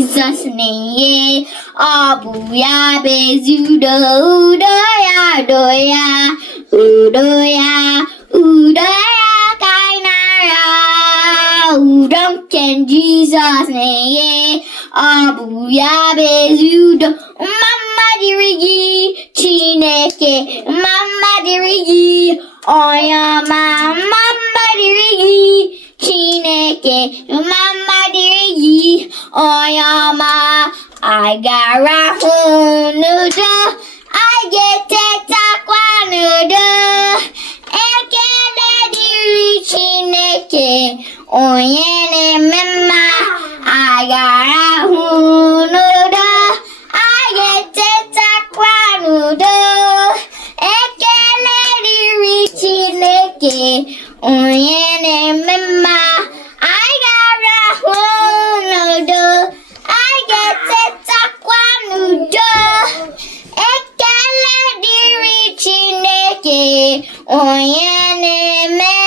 Jesus' name. Abuya bezudo udoya doya udoya udoya kainara udom in Jesus' name. Abuya bezudo mama dirigi chineke mama dirigi oyama mama dirigi chineke mama dirigi oyama I got a noodle I get a takwa noodle ekele diri chineke oyene mema I got a noodle I get a takwa noodle ekele diri chineke oyene mema I got a noodle I get a takwa noodle ekele diri chineke oyene mema